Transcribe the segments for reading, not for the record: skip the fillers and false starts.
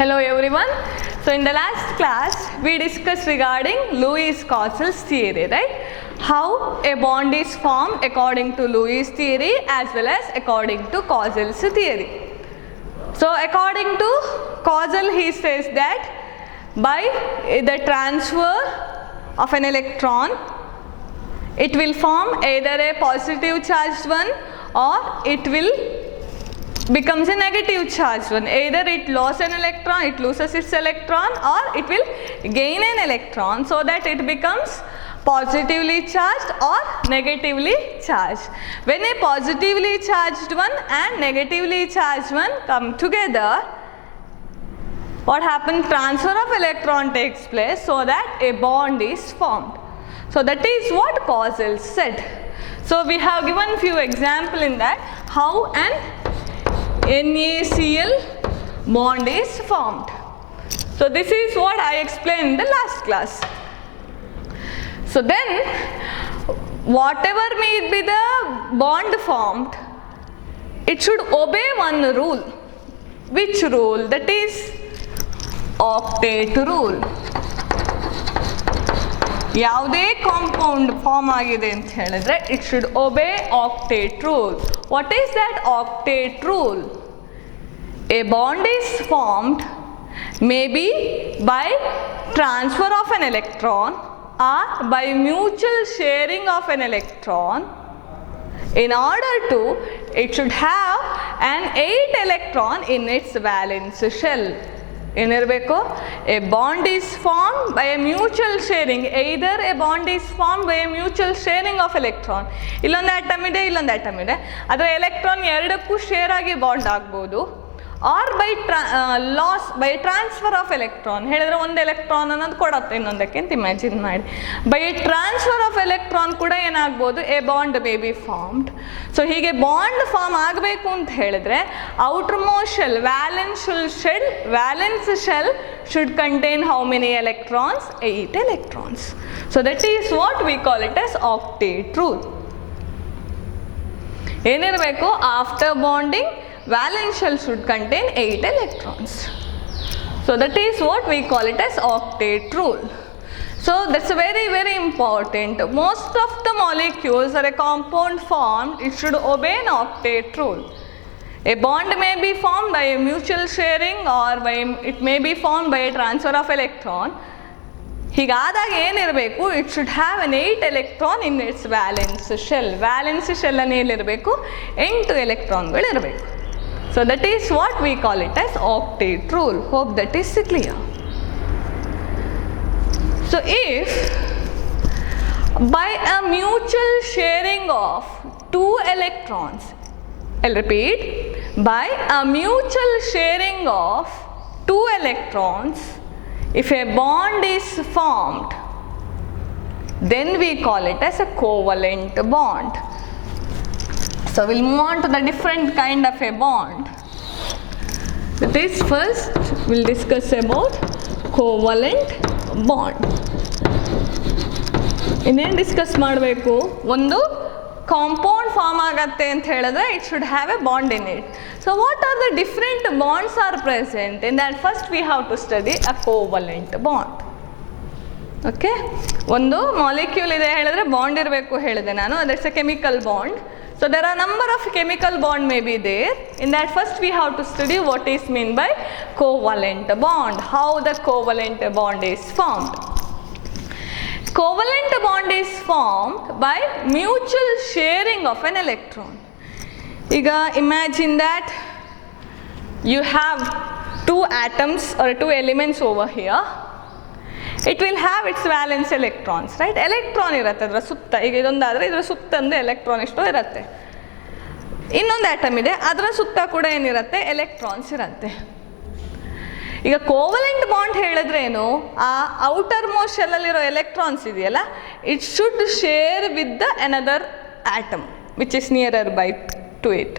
Hello everyone. So in the last class we discussed regarding Lewis-Cauchel's theory, right? How a bond is formed according to Lewis theory as well as according to Cauchel's theory. So according to Cauchel, he says that by the transfer of an electron it will form either a positive charged one or it will becomes a negative charged one. Either it loses an electron, it loses its electron, or it will gain an electron so that it becomes positively charged or negatively charged. When a positively charged one and negatively charged one come together, what happens? Transfer of electron takes place so that a bond is formed. So that is what Cauchel said. So we have given few examples in that how an NaCl bond is formed. So this is what I explained in the last class. So then whatever may be the bond formed, it should obey one rule. Which rule? That is octet rule. ಯಾವುದೇ compound form ಆಗಿದೆ ಅಂತ ಹೇಳಿದ್ರೆ it should obey octet rule. What is that octet rule? A bond is formed maybe by transfer of an electron or by mutual sharing of an electron. In order to, it should have an 8 electron in its valence shell. ಏನಿರಬೇಕು? A bond is formed by a mutual sharing. Either a bond is formed by a mutual sharing of electron. ಇಲ್ಲೊಂದು atom ಇದೆ, ಇಲ್ಲೊಂದು atom ಇದೆ, ಅದರ electron ಎರಡಕ್ಕೂ share ಆಗಿ bond ಆಗ್ಬೋದು. Or by loss by transfer of electron. ಹೇಳಿದ್ರೆ ಒಂದು ಎಲೆಕ್ಟ್ರಾನ್ ಅನ್ನೋದು ಕೊಡತ್ತೆ ಇನ್ನೊಂದಕ್ಕೆ ಅಂತ ಇಮ್ಯಾಜಿನ್ ಮಾಡಿ. ಬೈ ಟ್ರಾನ್ಸ್ಫರ್ ಆಫ್ ಎಲೆಕ್ಟ್ರಾನ್ ಕೂಡ ಏನಾಗ್ಬೋದು? A bond may be formed. So ಹೀಗೆ ಬಾಂಡ್ ಫಾರ್ಮ್ ಆಗಬೇಕು ಅಂತ ಹೇಳಿದ್ರೆ outermost shell valence shell should contain how many electrons? 8 electrons. So that is what we call it as octet rule. ಏನಿರಬೇಕು? After bonding valence shell should contain 8 electrons. So that is what we call it as octet rule. So that's very important. Most of the molecules or a compound formed, it should obey an octet rule. A bond may be formed by a mutual sharing or it may be formed by a transfer of electron. ಹೀಗಾದಾಗ ಏನಿರಬೇಕು? It should have an 8 electron in its valence shell. Valence shell ಅನ್ನು ಏನಿರಬೇಕು? 8 ಎಲೆಕ್ಟ್ರಾನ್ಗಳಿರಬೇಕು. So that is what we call it as octet rule. Hope that is clear. So if by a mutual sharing of 2 electrons, I'll repeat, by a mutual sharing of 2 electrons, if a bond is formed, then we call it as a covalent bond. So we'll move on to the different kind of a bond. That is, first we'll discuss about covalent bond. ಇನ್ನೇನು discuss ಮಾಡಬೇಕು? ಒಂದು compound form ಆಗತ್ತೆ ಅಂತ ಹೇಳಿದ್ರೆ it should have a bond in it. So what are the different bonds are present? In that first we have to study a covalent bond. Okay, ಒಂದು molecule ಇದೆ ಹೇಳಿದ್ರೆ bond ಇರಬೇಕು ಹೇಳಿದೆ ನಾನು. That's A chemical bond. So there are number of chemical bond may be there. In that first we have to study what is mean by covalent bond. How the covalent bond is formed. Covalent bond is formed by mutual sharing of an electron. Iga imagine that you have 2 atoms or 2 elements over here. It will have its valence electrons, right? Electron ಇರುತ್ತೆ ಅದರ ಸುತ್ತ. ಈಗ ಇದೊಂದಾದರೆ ಇದರ ಸುತ್ತ ಅಂದರೆ electron ಎಷ್ಟೋ ಇರುತ್ತೆ. ಇನ್ನೊಂದು ಆಟಮ್ ಇದೆ, ಅದರ ಸುತ್ತ ಕೂಡ ಏನಿರುತ್ತೆ? ಎಲೆಕ್ಟ್ರಾನ್ಸ್ ಇರುತ್ತೆ. ಈಗ ಕೋವಲೆಂಟ್ ಬಾಂಡ್ ಹೇಳಿದ್ರೆ ಏನು? ಆ ಔಟರ್ ಮೋಸ್ಟ್ ಶೆಲ್ಲಲ್ಲಿರೋ ಎಲೆಕ್ಟ್ರಾನ್ಸ್ ಇದೆಯಲ್ಲ, it should share with the another atom which is nearer by two it.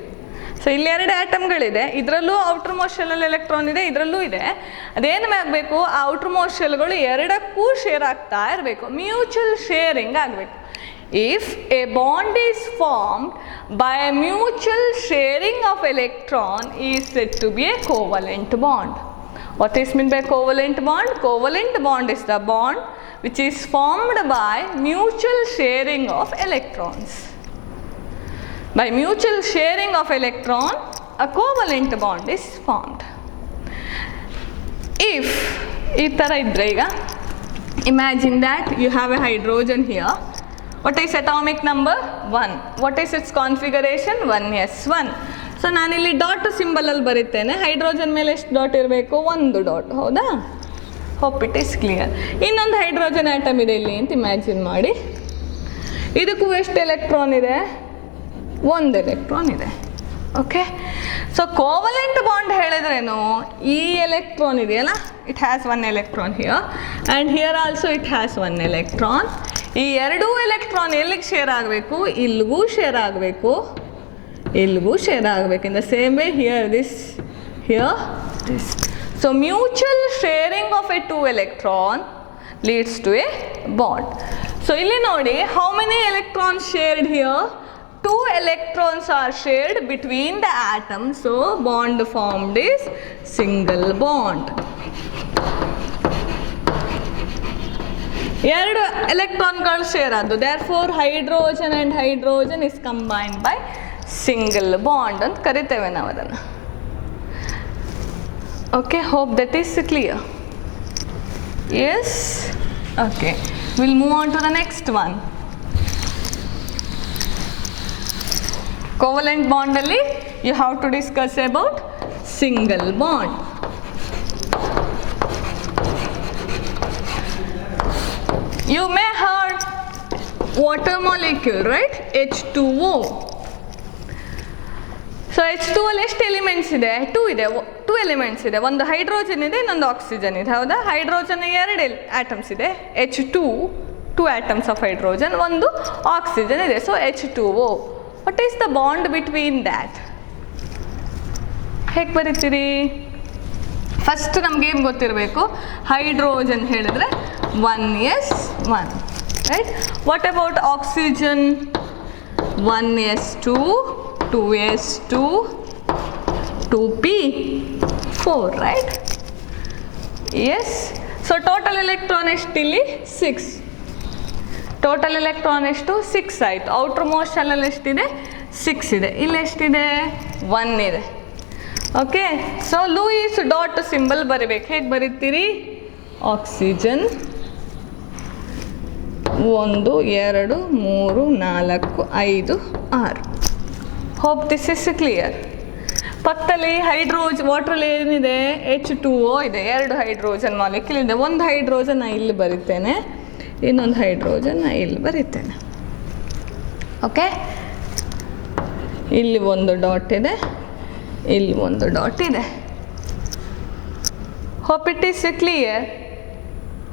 So ಇಲ್ಲಿ 2 ಆಟಮ್ಗಳಿದೆ, ಇದರಲ್ಲೂ ಔಟರ್ ಮೋಸ್ಟ್ ಶೆಲ್ಲಲ್ಲಿ ಎಲೆಕ್ಟ್ರಾನ್ ಇದೆ, ಇದರಲ್ಲೂ ಇದೆ. ಅದೇನು ಆಗಬೇಕು? ಆ ಔಟರ್ ಮೋಸ್ಟ್ ಶೆಲ್ಗಳು ಎರಡಕ್ಕೂ ಶೇರ್ ಆಗ್ತಾ ಇರಬೇಕು, ಮ್ಯೂಚುವಲ್ ಶೇರಿಂಗ್ ಆಗಬೇಕು. If a bond is formed by a mutual sharing of electron is said to be a covalent bond. What is meant by covalent bond? Covalent bond is the bond which is formed by mutual sharing of electrons. By mutual sharing of electron, a covalent bond is formed. If ಈ ಥರ ಇದ್ದರೆ ಈಗ imagine that you have a hydrogen here. What is atomic number? 1. What is its configuration? 1s1. So ನಾನಿಲ್ಲಿ dot ಸಿಂಬಲಲ್ಲಿ ಬರೀತೇನೆ. Hydrogen ಮೇಲೆ ಎಷ್ಟು dot ಇರಬೇಕು? 1 dot. ಹೌದಾ? Hope it is clear. ಇನ್ನೊಂದು ಹೈಡ್ರೋಜನ್ ಆಟಮ್ ಇದೆ ಇಲ್ಲಿ ಅಂತ ಇಮ್ಯಾಜಿನ್ ಮಾಡಿ. ಇದಕ್ಕೂ ಎಷ್ಟು ಎಲೆಕ್ಟ್ರಾನ್ ಇದೆ? 1 ಎಲೆಕ್ಟ್ರಾನ್ ಇದೆ. ಓಕೆ, ಸೊ ಕೋವಲೆಂಟ್ ಬಾಂಡ್ ಹೇಳಿದ್ರೇನು, ಈ ಎಲೆಕ್ಟ್ರಾನ್ ಇದೆಯಲ್ಲ, it has 1 electron here and here also it has 1 electron. ಈ ಎರಡೂ ಎಲೆಕ್ಟ್ರಾನ್ ಎಲ್ಲಿಗೆ ಶೇರ್ ಆಗಬೇಕು? ಇಲ್ಲಿಗೂ ಶೇರ್ ಆಗಬೇಕು, ಇಲ್ಲಿಗೂ ಶೇರ್ ಆಗಬೇಕು. In the same way here this, here this. So mutual sharing of a 2 electron leads to a bond. So ಇಲ್ಲಿ ನೋಡಿ, how many electrons shared here? 2 electrons are shared between the atoms, so bond formed is single bond. ಎರಡು ಎಲೆಕ್ಟ್ರಾನ್ಗಳು share ಆದ್ದು, therefore hydrogen and hydrogen is combined by single bond ಅಂತ ಕರಿತೇವೆ ನಾವು ಅದನ್ನು. Okay, hope that is clear. Yes? Okay, we'll move on to the next one. Covalent bond alli you have to discuss about single bond. You may heard water molecule, right? H2O. So H2O ಅಲ್ಲಿ ಎಷ್ಟು elements ಇದೆ? 2 ಇದೆ. 2 elements ಇದೆ. ಒಂದು hydrogen ಇದೆ, ಇನ್ನೊಂದು oxygen ಇದೆ. ಹೌದಾ? ಹೈಡ್ರೋಜನ್ 2 ಆಟಮ್ಸ್ ಇದೆ, H2, 2 atoms of hydrogen, ಒಂದು ಆಕ್ಸಿಜನ್ ಇದೆ. So H2O. What is the bond between that? ಹೇಗೆ ಬರೀತೀರಿ? ಫಸ್ಟ್ ನಮ್ಗೆ ಏನು ಗೊತ್ತಿರಬೇಕು? ಹೈಡ್ರೋಜನ್ ಹೇಳಿದ್ರೆ 1s1, right? What about oxygen? 1s2, 2s2, 2p4, right? Yes. So total electron ಎಷ್ಟು ಇಲ್ಲಿ? 6. ಟೋಟಲ್ ಎಲೆಕ್ಟ್ರಾನ್ ಎಷ್ಟು? 6 ಆಯಿತು. ಔಟರ್ ಮೋಸ್ಟ್ ಶೆಲ್ಲಲ್ಲಿ ಎಷ್ಟಿದೆ? 6 ಇದೆ. ಇಲ್ಲಿ ಎಷ್ಟಿದೆ? 1 ಇದೆ. Okay, so Lewis dot symbol ಬರೀಬೇಕು. ಹೇಗೆ ಬರೀತೀರಿ? Oxygen 1 2 3 4 5 6. Hope this is clear. ಪಕ್ಕದಲ್ಲಿ ವಾಟ್ರಲ್ಲಿ ಏನಿದೆ? H2O ಇದೆ. 2 ಹೈಡ್ರೋಜನ್ ಮಾಲಿಕ್ಯೂಲ್ ಇದೆ. ಒಂದು ಹೈಡ್ರೋಜನ್ ಇಲ್ಲಿ ಬರೀತೇನೆ, ಇನ್ನೊಂದು ಹೈಡ್ರೋಜನ್ ಇಲ್ಲಿ ಬರೀತೇನೆ. ಓಕೆ, ಇಲ್ಲಿ ಒಂದು ಡಾಟ್ ಇದೆ, ಇಲ್ಲಿ ಒಂದು ಡಾಟ್ ಇದೆ. Hope it is clear.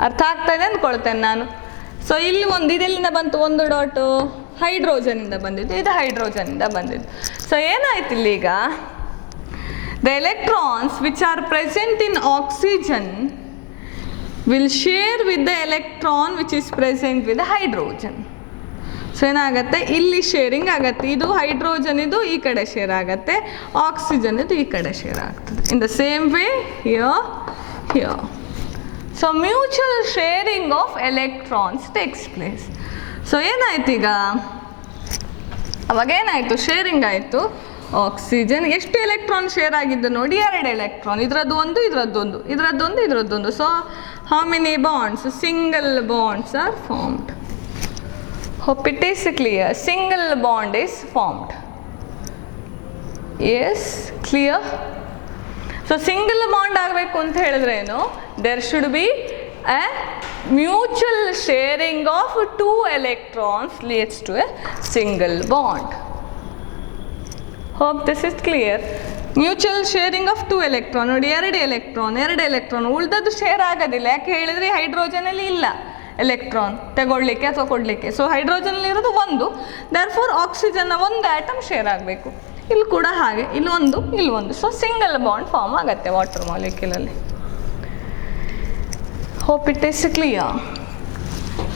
ಅರ್ಥ ಆಗ್ತಾ ಇದೆ ಅಂದ್ಕೊಳ್ತೇನೆ ನಾನು. ಸೊ ಇಲ್ಲಿ ಒಂದು ಇದೆಲ್ಲಿಂದ ಬಂತು? ಒಂದು ಡಾಟು ಹೈಡ್ರೋಜನಿಂದ ಬಂದಿದ್ದು, ಇದು ಹೈಡ್ರೋಜನಿಂದ ಬಂದಿದ್ದು. ಸೊ ಏನಾಯ್ತು ಇಲ್ಲೀಗ? The electrons which are present in oxygen will share with the electron which is present with the hydrogen. So ಏನಾಗುತ್ತೆ? ಇಲ್ಲಿ ಶೇರಿಂಗ್ ಆಗುತ್ತೆ. ಇದು ಹೈಡ್ರೋಜನ್, ಇದು ಈ ಕಡೆ ಶೇರ್ ಆಗುತ್ತೆ, ಆಕ್ಸಿಜನ್ ಇದು ಈ ಕಡೆ ಶೇರ್ ಆಗ್ತದೆ. In the same way here, here. So mutual sharing of electrons takes place. So ಏನಾಯ್ತು ಈಗ? ಅವಾಗ ಏನಾಯಿತು? ಶೇರಿಂಗ್ ಆಯಿತು. ಆಕ್ಸಿಜನ್ ಎಷ್ಟು ಎಲೆಕ್ಟ್ರಾನ್ ಶೇರ್ ಆಗಿದ್ದು ನೋಡಿ? 2 ಎಲೆಕ್ಟ್ರಾನ್. ಇದರದ್ದು ಒಂದು, ಇದರದ್ದೊಂದು, ಇದರದ್ದೊಂದು, ಇದರದ್ದೊಂದು. So how many bonds? Single bonds are formed. Hope it is clear. Single bond is formed. Yes, clear? So single bond ಆಗಬೇಕು ಅಂತ ಹೇಳಿದ್ರೆ ಏನು? There should be a mutual sharing of 2 electrons leads to a single bond. Hope this is clear. Mutual sharing of 2 electron. ನೋಡಿ, 2 electron ಉಳಿದದ್ದು share ಆಗೋದಿಲ್ಲ. ಯಾಕೆ ಹೇಳಿದ್ರೆ ಹೈಡ್ರೋಜನಲ್ಲಿ ಇಲ್ಲ ಎಲೆಕ್ಟ್ರಾನ್ ತಗೊಳ್ಳಿಕ್ಕೆ ಅಥವಾ ಕೊಡಲಿಕ್ಕೆ. ಸೊ ಹೈಡ್ರೋಜನಲ್ಲಿ ಇರೋದು 1, ದೇರ್ಫೋರ್ ಆಕ್ಸಿಜನ್ನ 1 ಆಟಮ್ ಶೇರ್ ಆಗಬೇಕು. ಇಲ್ಲಿ ಕೂಡ ಹಾಗೆ, ಇಲ್ಲಿ ಒಂದು. ಸೊ ಸಿಂಗಲ್ ಬಾಂಡ್ ಫಾರ್ಮ್ ಆಗುತ್ತೆ ವಾಟರ್ ಮಾಲಿಕ್ಯೂಲಲ್ಲಿ. Hope it is clear.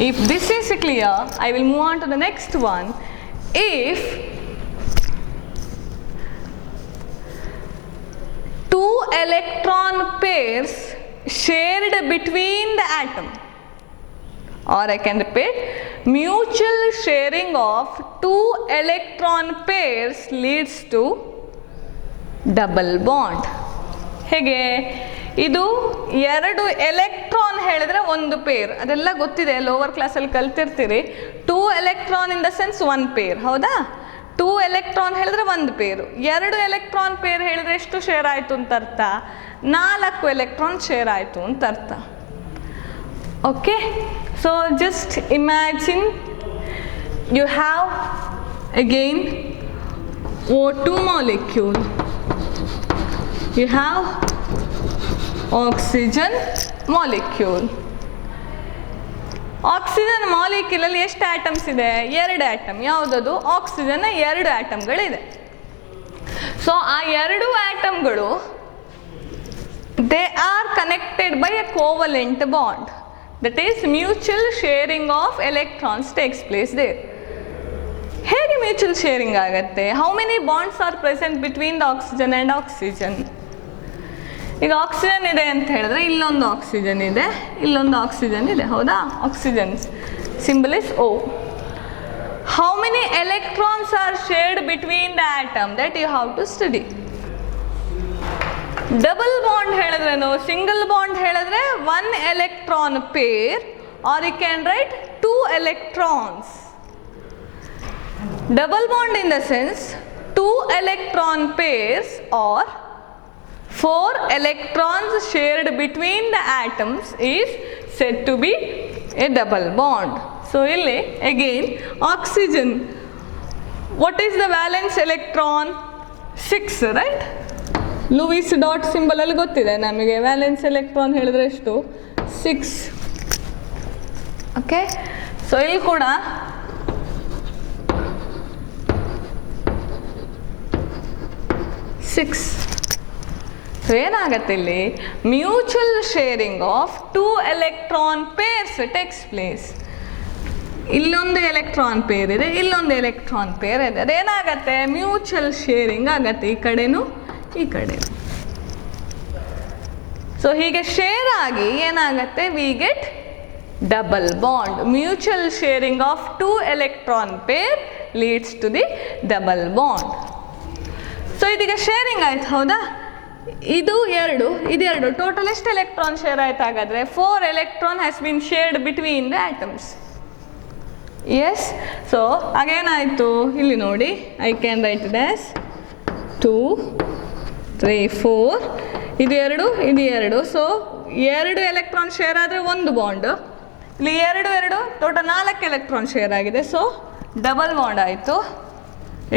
If this is clear, I will move on to the next one. If 2 electron pairs shared between the atom, or I can repeat, mutual sharing of two electron pairs leads to double bond. ಹೇಗೆ ಇದು ಎರಡು electron ಹೇಳಿದ್ರೆ ಒಂದು peer, ಅದೆಲ್ಲ ಗೊತ್ತಿದೆ, lower ಕ್ಲಾಸಲ್ಲಿ ಕಲ್ತಿರ್ತೀರಿ. 2 electron in the sense 1 pair, ಹೌದಾ? 2 electron ಹೇಳಿದ್ರೆ ಒಂದು ಪೇರು. 2 electron ಪೇರ್ ಹೇಳಿದ್ರೆ ಎಷ್ಟು ಶೇರ್ ಆಯಿತು ಅಂತ ಅರ್ಥ? 4 electron ಶೇರ್ ಆಯಿತು ಅಂತ ಅರ್ಥ. Okay, so just imagine you have again O2 molecule, you have oxygen molecule. Oxygen ಮಾಲಿಕ್ಯೂಲಲ್ಲಿ ಎಷ್ಟು ಆಟಮ್ಸ್ ಇದೆ? 2 ಆಟಮ್. ಯಾವುದದು? ಆಕ್ಸಿಜನ್ನ 2 ಆಟಮ್ಗಳಿದೆ. ಸೊ ಆ 2 ಆಟಮ್ಗಳು they are connected by a covalent bond, that is mutual sharing of electrons takes place there. ಹೇಗೆ mutual sharing ಆಗುತ್ತೆ? How many bonds are present between the oxygen and oxygen? ಈಗ oxygen ಇದೆ ಅಂತ ಹೇಳಿದ್ರೆ ಇಲ್ಲೊಂದು ಆಕ್ಸಿಜನ್ ಇದೆ, ಇಲ್ಲೊಂದು ಆಕ್ಸಿಜನ್ ಇದೆ, ಹೌದಾ? Oxygen symbol is O. How many electrons are shared between the atom? That you have to study. Double bond ಹೇಳಿದ್ರೇನು? ಸಿಂಗಲ್ ಬಾಂಡ್ ಹೇಳಿದ್ರೆ 1 electron pair, or you can write 2 electrons. Double bond in the sense 2 electron pairs or 4 electrons shared between the atoms is said to be a double bond. So illi again oxygen, what is the valence electron? 6, right? Louis dot symbol ಅಲ್ಲಿ ಗೊತ್ತಿದೆ ನಮಗೆ, valence electron ಹೇಳಿದ್ರೆ ಎಷ್ಟು? 6. Okay, so ಇಲ್ಲಿ ಕೂಡ six. So ಏನಾಗತ್ತೆ ಇಲ್ಲಿ? Mutual sharing of 2 electron pairs takes place. ಇಲ್ಲೊಂದು ಎಲೆಕ್ಟ್ರಾನ್ ಪೇರ್ ಇದೆ, ಇಲ್ಲೊಂದು ಎಲೆಕ್ಟ್ರಾನ್ ಪೇರ್ ಇದೆ. ಅದೇನಾಗತ್ತೆ? ಮ್ಯೂಚುವಲ್ ಶೇರಿಂಗ್ ಆಗತ್ತೆ, ಈ ಕಡೆನೂ ಈ ಕಡೆ. ಸೊ ಹೀಗೆ ಶೇರ್ ಆಗಿ ಏನಾಗತ್ತೆ? We get double bond. Mutual sharing of 2 electron pair leads to the double bond. So ಇದೀಗ ಶೇರಿಂಗ್ ಆಯ್ತು, ಹೌದಾ? ಇದು 2, ಇದು 2, ಟೋಟಲ್ ಎಷ್ಟು ಎಲೆಕ್ಟ್ರಾನ್ ಶೇರ್ ಆಯ್ತು ಹಾಗಾದ್ರೆ? 4 electron has been shared between the atoms. Yes, so ಹಾಗೇನಾಯಿತು ಇಲ್ಲಿ ನೋಡಿ, I can write it as 2, 3, 4, ಇದು 2, ಇದು 2. ಸೊ 2 electron ಶೇರ್ ಆದರೆ ಒಂದು ಬಾಂಡ್, ಇಲ್ಲಿ 2 ಟೋಟಲ್ 4 electron ಶೇರ್ ಆಗಿದೆ. ಸೊ ಡಬಲ್ ಬಾಂಡ್ ಆಯಿತು.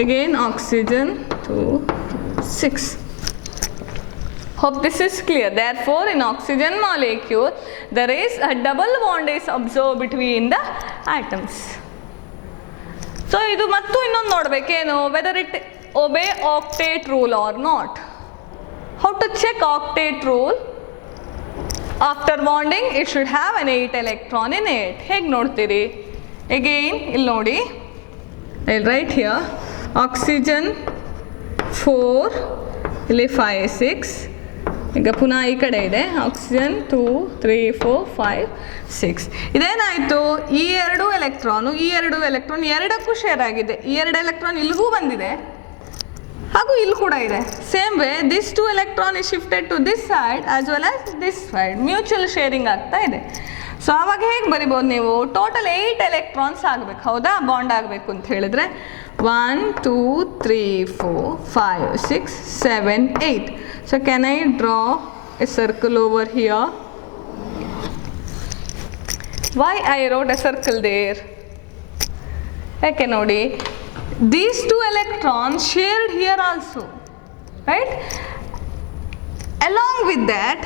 Again oxygen 2, 6. Hope this is clear. Therefore, in oxygen molecule, there is a double bond is observed between the atoms. So, idu mattu innondu nodbekenu, whether it obey octet rule or not. How to check octet rule? After bonding, it should have an 8 electron in it. Hege nodtiri? Again, illi nodi. I'll write here. Oxygen 4, ಇಲ್ಲಿ 5, 6. ಈಗ ಪುನಃ ಈ ಕಡೆ ಇದೆ oxygen 2, 3, 4, 5, 6. ಇದೇನಾಯಿತು? ಈ 2 electron, ಈ 2 electron ಎರಡಕ್ಕೂ share ಆಗಿದೆ. ಈ 2 electron ಇಲ್ಲಿಗೂ ಬಂದಿದೆ ಹಾಗೂ ಇಲ್ಲಿ ಕೂಡ ಇದೆ. Same way this 2 electron is shifted to this side as well as this side. Mutual sharing ಆಗ್ತಾ ಇದೆ. ಸೊ ಆವಾಗ ಹೇಗೆ ಬರಿಬೋದು ನೀವು? ಟೋಟಲ್ 8 electrons ಆಗಬೇಕು, ಹೌದಾ? ಬಾಂಡ್ ಆಗಬೇಕು ಅಂತ ಹೇಳಿದ್ರೆ 1, 2, 3, 4, 5, 6, 7, 8. So can I draw a circle over here? Why I wrote a circle there? ಯಾಕೆ ನೋಡಿ, these 2 electrons shared here also, right? Along with that,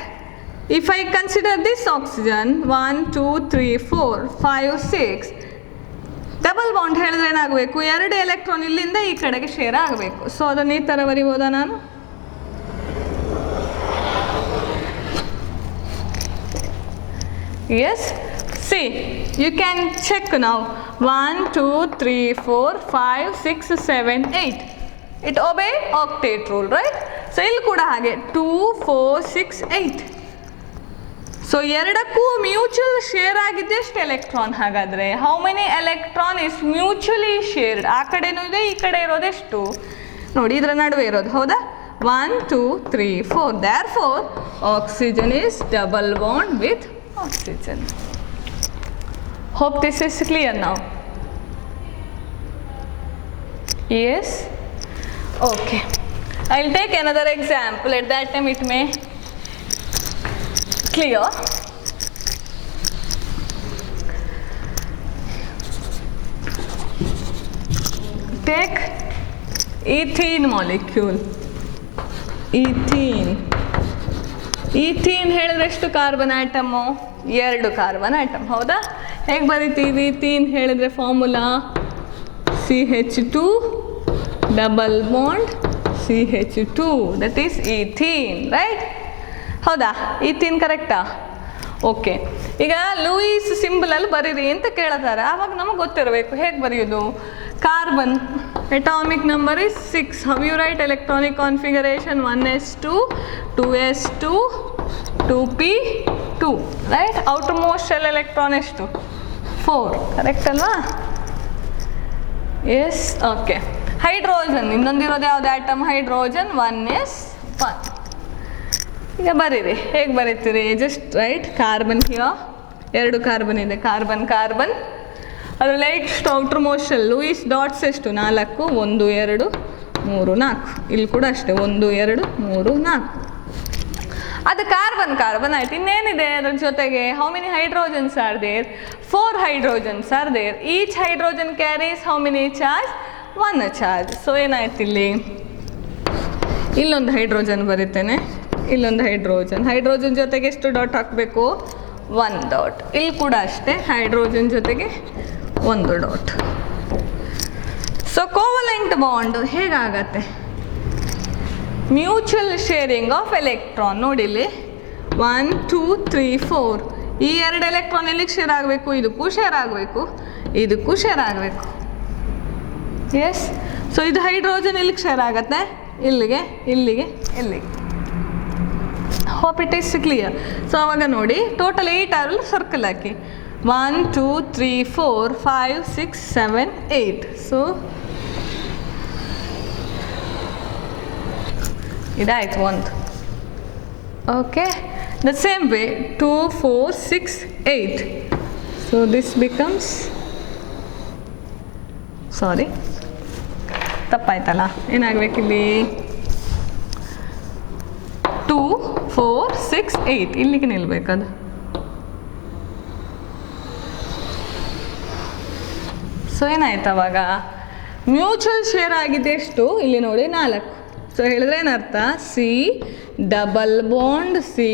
if I consider this oxygen 1, 2, 3, 4, 5, 6, double bond ಹೇಳಿದ್ರೆ ಏನಾಗಬೇಕು? 2 electron ಇಲ್ಲಿಂದ ಈ ಕಡೆಗೆ share ಆಗಬೇಕು. So ಅದನ್ನು ಈ ಥರ ಬರಿಬೋದಾ ನಾನು? Yes, see you can check ನಾವು. 1, 2, 3, 4, 5, 6, 7, 8. It obey octet rule, right? So ಇಲ್ಲಿ ಕೂಡ ಹಾಗೆ 2 4 6 8. ಸೊ ಎರಡಕ್ಕೂ ಮ್ಯೂಚುವಲ್ ಶೇರ್ ಆಗಿದ್ದೆ ಎಷ್ಟು ಎಲೆಕ್ಟ್ರಾನ್? ಹಾಗಾದರೆ how many electron is mutually shared? ಆ ಕಡೆನೂ ಇದೆ, ಈ ಕಡೆ ಇರೋದೆಷ್ಟು ನೋಡಿ, ಇದರ ನಡುವೆ ಇರೋದು. ಹೌದಾ? 1 2 3 4. Therefore oxygen is double bond with oxygen. Hope this is clear now. Yes? Okay. I'll take another example. At that time it may clear. Take ethene molecule. Ethene ಹೇಳಿದ್ರೆ ಎಷ್ಟು ಕಾರ್ಬನ್ ಆಟಮು? 2 carbon atom. ಹೌದಾ? ಹೇಗೆ ಬರಿತೀವಿ? Ethene ಹೇಳಿದ್ರೆ formula CH2 double bond CH2, that is ethene, right? ಹೌದಾ? Ethene ಕರೆಕ್ಟಾ? Okay. ಈಗ Louis ಸಿಂಬಲಲ್ಲಿ ಬರೀರಿ ಅಂತ ಕೇಳ್ತಾರೆ. ಆವಾಗ ನಮಗೆ ಗೊತ್ತಿರಬೇಕು ಹೇಗೆ ಬರೆಯೋದು. Carbon atomic number is 6. How you write electronic configuration? 1s2 2s2 2p2, right? Outermost shell electron ಎಷ್ಟು? 4. ಕರೆಕ್ಟ್ ಅಲ್ವಾ? ಎಸ್. ಓಕೆ. ಹೈಡ್ರೋಜನ್ ಇನ್ನೊಂದಿರೋದು ಯಾವುದು ಆಟಮ್? Hydrogen 1s1. ಈಗ ಬರೀರಿ. ಹೇಗೆ ಬರೀತೀರಿ? Just write carbon here, 2 carbon ಇದೆ, ಕಾರ್ಬನ್ ಕಾರ್ಬನ್. ಅದರಲ್ಲಿ ಎಷ್ಟು outermost shell? Lewis dots ಎಷ್ಟು? 4. 1 2 3 4. ಇಲ್ಲಿ ಕೂಡ ಅಷ್ಟೇ 1 2 3 4. ಅದು ಕಾರ್ಬನ್ ಕಾರ್ಬನ್ ಆಯ್ತು. ಇನ್ನೇನಿದೆ ಅದ್ರ ಜೊತೆಗೆ? How many hydrogens are there? 4 hydrogens are there. Each hydrogen carries how many charge? 1 charge. So ಏನಾಯ್ತು ಇಲ್ಲಿ? ಇಲ್ಲೊಂದು ಹೈಡ್ರೋಜನ್ ಬರೀತೇನೆ, ಇಲ್ಲೊಂದು ಹೈಡ್ರೋಜನ್. ಹೈಡ್ರೋಜನ್ ಜೊತೆಗೆ ಎಷ್ಟು ಡಾಟ್ ಹಾಕಬೇಕು? 1 ಡಾಟ್. ಇಲ್ಲಿ ಕೂಡ ಅಷ್ಟೇ, ಹೈಡ್ರೋಜನ್ ಜೊತೆಗೆ 1 ಡಾಟ್. ಸೊ ಕೋವಲೆಂಟ್ ಬಾಂಡ್ ಹೇಗಾಗತ್ತೆ? Mutual sharing of electron. ನೋಡಿ ಇಲ್ಲಿ 1 2 3 4. ಈ 2 ಎಲೆಕ್ಟ್ರಾನ್ ಎಲ್ಲಿಗೆ ಶೇರ್ ಆಗಬೇಕು? ಇದಕ್ಕೂ ಶೇರ್ ಆಗಬೇಕು, ಇದಕ್ಕೂ ಶೇರ್ ಆಗಬೇಕು. ಎಸ್. ಸೊ ಇದು ಹೈಡ್ರೋಜನ್ ಎಲ್ಲಿಗೆ ಶೇರ್ ಆಗತ್ತೆ? ಇಲ್ಲಿಗೆ, ಇಲ್ಲಿಗೆ, ಇಲ್ಲಿಗೆ. Hope it is clear. So ಅವಾಗ ನೋಡಿ ಟೋಟಲ್ 8 ಆರಲ್ಲಿ ಸರ್ಕಲ್ ಹಾಕಿ. 1 2 3 4 5 6 7 8. ಸೊ ಇದಾಯ್ತು 1. Okay. The same way 2 4 6 8. So this becomes, sorry ತಪ್ಪಾಯ್ತಲ್ಲ, ಏನಾಗಬೇಕಿಲ್ಲಿ? 2 4 6 8 ಇಲ್ಲಿಗೆ ನಿಲ್ಬೇಕದು. ಸೊ ಏನಾಯ್ತು ಅವಾಗ? ಮ್ಯೂಚುವಲ್ ಶೇರ್ ಆಗಿದೆ ಎಷ್ಟು? ಇಲ್ಲಿ ನೋಡಿ 4. ಸೊ ಹೇಳಿದ್ರೆ ಏನರ್ಥ? C double bond C.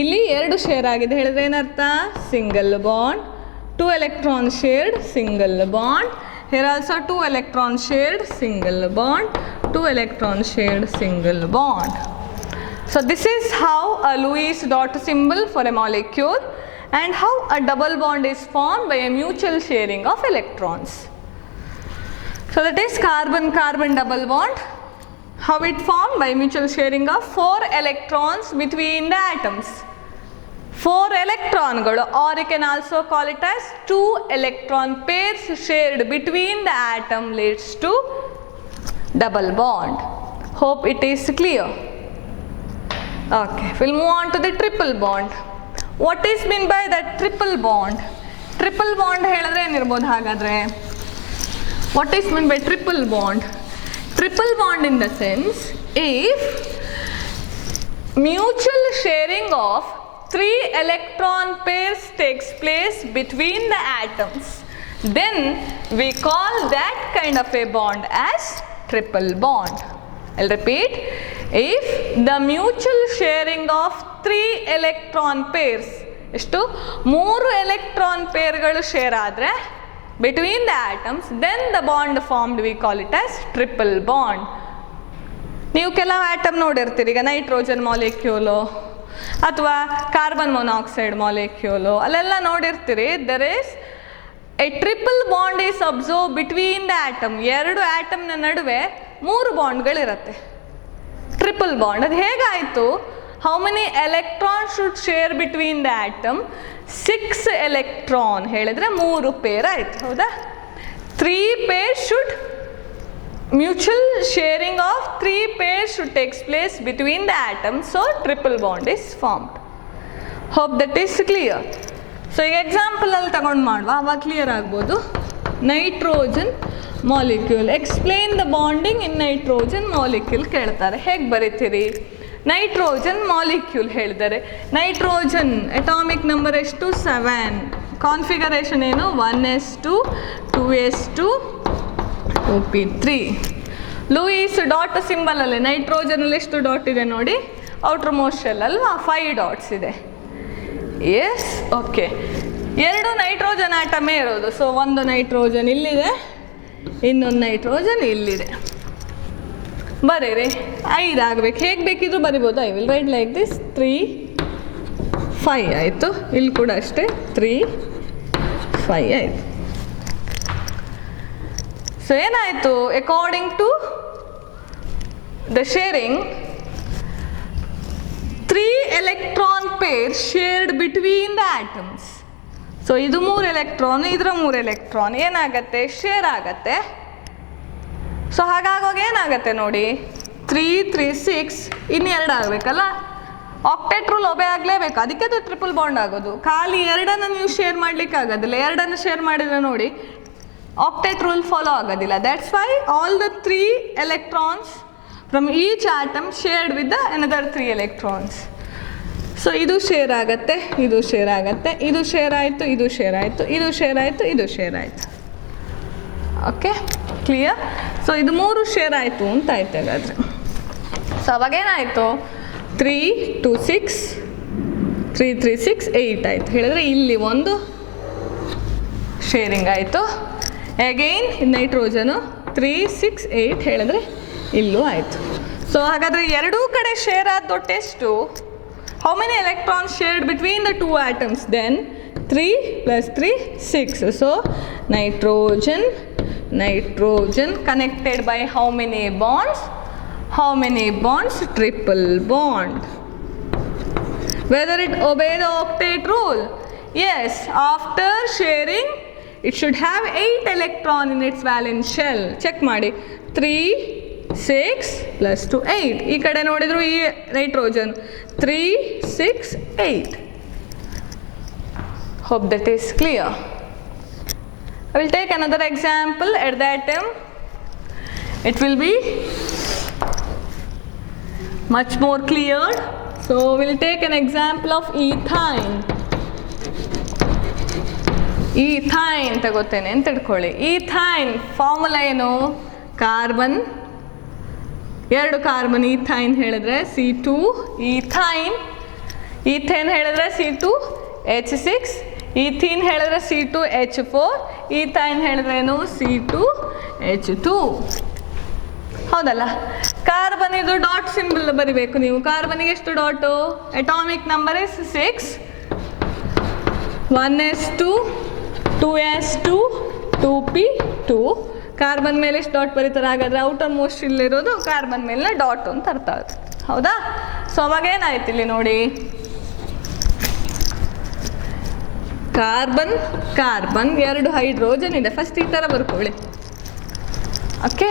ಇಲ್ಲಿ 2 ಶೇರ್ ಆಗಿದೆ ಹೇಳಿದ್ರೆ ಏನರ್ಥ? Single bond. 2 electron shared, single bond. Here also 2 electron shared, single bond. 2 electron shared, single bond. So this is how a Lewis dot symbol for a molecule and how a double bond is formed by a mutual sharing of electrons. So that is carbon-carbon double bond. How it formed? By mutual sharing of 4 electrons between the atoms. 4 electronಗಳು, or you can also call it as 2 electron pairs shared between the atom leads to double bond. Hope it is clear. Okay, we'll move on to the triple bond. What is meant by that triple bond? Triple bond ಹೇಳಿದ್ರೆ ಏನಿರ್ಬೋದು ಹಾಗಾದ್ರೆ? What is meant by triple bond? Triple bond in the sense, if mutual sharing of 3 electron pairs takes place between the atoms, then we call that kind of a bond as triple bond. I'll repeat. If the mutual sharing of 3 electron pairs, ಎಷ್ಟು 3 electron pairಗಳು share ಆದರೆ between the atoms, then the bond formed we call it as triple bond. ನೀವು ಕೆಲವು atom ನೋಡಿರ್ತೀರಿ, ಈಗ nitrogen molecule ಅಥವಾ carbon monoxide molecule ಅಲ್ಲೆಲ್ಲ ನೋಡಿರ್ತೀರಿ. There is a triple bond is observe between the atom. 2 ಆಟಮ್ನ ನಡುವೆ 3 ಬಾಂಡ್ಗಳಿರುತ್ತೆ. Triple bond. ಅದು ಹೇಗಾಯಿತು? How many electron should share between the atom? 6 electron ಹೇಳಿದ್ರೆ 3 ಪೇರ್ ಆಯಿತು, ಹೌದಾ? 3 pairs should mutual sharing of 3 pairs should takes place between the atoms, so triple bond is formed. Hope that is clear. So ಈಗ example ಅಲ್ಲಿ ತಗೊಂಡು ಮಾಡುವ, ಅವಾಗ clear ಆಗ್ಬೋದು. Nitrogen molecule, explain the bonding in nitrogen molecule ಕೇಳ್ತಾರೆ. ಹೇಗೆ ಬರೀತೀರಿ? Nitrogen molecule ಹೇಳಿದ್ದಾರೆ. Nitrogen atomic number ಎಷ್ಟು? 7. ಕಾನ್ಫಿಗರೇಷನ್ ಏನು? 1s2 2s2 2p3. Louis dot symbol ಅಲ್ಲಿ ನೈಟ್ರೋಜನಲ್ಲಿ ಎಷ್ಟು ಡಾಟ್ ಇದೆ ನೋಡಿ? ಔಟರ್ ಮೋಸ್ಟ್ ಶೆಲ್ ಅಲ್ವಾ, 5 ಡಾಟ್ಸ್ ಇದೆ. S, okay. 2 ನೈಟ್ರೋಜನ್ ಆಟಮೇ ಇರೋದು. ಸೊ ಒಂದು ನೈಟ್ರೋಜನ್ ಇಲ್ಲಿದೆ, ಇನ್ನೊಂದು ನೈಟ್ರೋಜನ್ ಇಲ್ಲಿದೆ. ಬರೀರಿ, 5 ಆಗಬೇಕು. ಹೇಗೆ ಬೇಕಿದ್ರು ಬರಿಬೋದು. I will write like this. 3 5 ಆಯಿತು. ಇಲ್ಲಿ ಕೂಡ ಅಷ್ಟೇ 3 5 ಆಯಿತು. ಸೊ ಏನಾಯಿತು? According to the sharing 3 electron pair shared between the atoms. So ಇದು 3 ಎಲೆಕ್ಟ್ರಾನ್, ಇದರ 3 ಎಲೆಕ್ಟ್ರಾನ್ ಏನಾಗತ್ತೆ? ಶೇರ್ ಆಗತ್ತೆ. ಸೊ ಹಾಗಾಗುವಾಗ ಏನಾಗುತ್ತೆ ನೋಡಿ, 3 3 6, ಇನ್ನು 2 ಆಗಬೇಕಲ್ಲ. ಆಕ್ಟೇಟ್ ರೂಲ್ ಒಬೆ ಆಗಲೇಬೇಕು, ಅದಕ್ಕೆ ಅದು ಟ್ರಿಪಲ್ ಬಾಂಡ್ ಆಗೋದು. ಖಾಲಿ 2 ನೀವು ಶೇರ್ ಮಾಡ್ಲಿಕ್ಕೆ ಆಗೋದಿಲ್ಲ. 2 ಶೇರ್ ಮಾಡಿದರೆ ನೋಡಿ ಆಕ್ಟೇಟ್ ರೂಲ್ ಫಾಲೋ ಆಗೋದಿಲ್ಲ. That's why all the 3 electrons from each atom shared with the another 3 electrons. So ಇದು ಶೇರ್ ಆಗತ್ತೆ, ಇದು ಶೇರ್ ಆಗತ್ತೆ, ಇದು ಶೇರ್ ಆಯಿತು, ಇದು ಶೇರ್ ಆಯಿತು, ಇದು ಶೇರ್ ಆಯಿತು, ಇದು ಶೇರ್ ಆಯಿತು. Okay, clear? ಸೊ ಇದು 3 ಶೇರ್ ಆಯಿತು ಅಂತ ಆಯ್ತು ಹಾಗಾದರೆ. ಸೊ ಅವಾಗೇನಾಯಿತು? 3 2 6 3 3 6 8 ಆಯಿತು. ಹೇಳಿದ್ರೆ ಇಲ್ಲಿ ಒಂದು ಶೇರಿಂಗ್ ಆಯಿತು. ಅಗೈನ್ ನೈಟ್ರೋಜನು 3 6 8 ಹೇಳಿದ್ರೆ ಇಲ್ಲೂ ಆಯಿತು. ಸೊ ಹಾಗಾದರೆ ಎರಡೂ ಕಡೆ ಶೇರ್ ಆದ ಟೆಸ್ಟು how many electrons shared between the 2 atoms? Then 3 + 3 6. So nitrogen connected by how many bonds? How many bonds? Triple bond. Whether it obey the octet rule? Yes, after sharing it should have 8 electron in its valence shell. Check ಮಾಡಿ. 3 6 + 2 8. ಈ ಕಡೆ ನೋಡಿದ್ರು ಈ nitrogen 3 6 8. Hope that is clear. I will take another example at the atom. It will be much more clear. So we will take an example of ethyne. Ethyne ತಗೋತೇನೆ ಅಂತ ಇಟ್ಕೊಳ್ಳಿ. Ethyne formula ಏನು? Carbon, 2 carbon ethyne ಹೇಳಿದ್ರೆ C2 ethyne, ethane ಹೇಳಿದ್ರೆ C2H6, ethene ಹೇಳಿದ್ರೆ C2H4, ethyne ಹೇಳಿದ್ರೆ ಏನು? C2H2. ಹೌದಲ್ಲ? ಕಾರ್ಬನ್ ಇದು ಡಾಟ್ ಸಿಂಬಲ್ ಬರಿಬೇಕು ನೀವು. ಕಾರ್ಬನ್ಗೆ ಎಷ್ಟು dot? Atomic number is 6, 1s2 2s2 2p2. Carbon ಮೇಲೆ ಎಷ್ಟು ಡಾಟ್ ಬರೀತಾರೆ? ಹಾಗಾದರೆ ಔಟರ್ ಮೋಸ್ಟ್ ಇಲ್ಲಿರೋದು ಕಾರ್ಬನ್ ಮೇಲಿನ ಡಾಟ್ ಅಂತ ಅರ್ಥ ಆಗುತ್ತೆ, ಹೌದಾ? ಸೊ ಅವಾಗ ಏನಾಯ್ತು ಇಲ್ಲಿ ನೋಡಿ, ಕಾರ್ಬನ್ 2 ಹೈಡ್ರೋಜನ್ ಇದೆ. ಫಸ್ಟ್ ಈ ಥರ ಬರ್ಕೊಳ್ಳಿ. ಓಕೆ,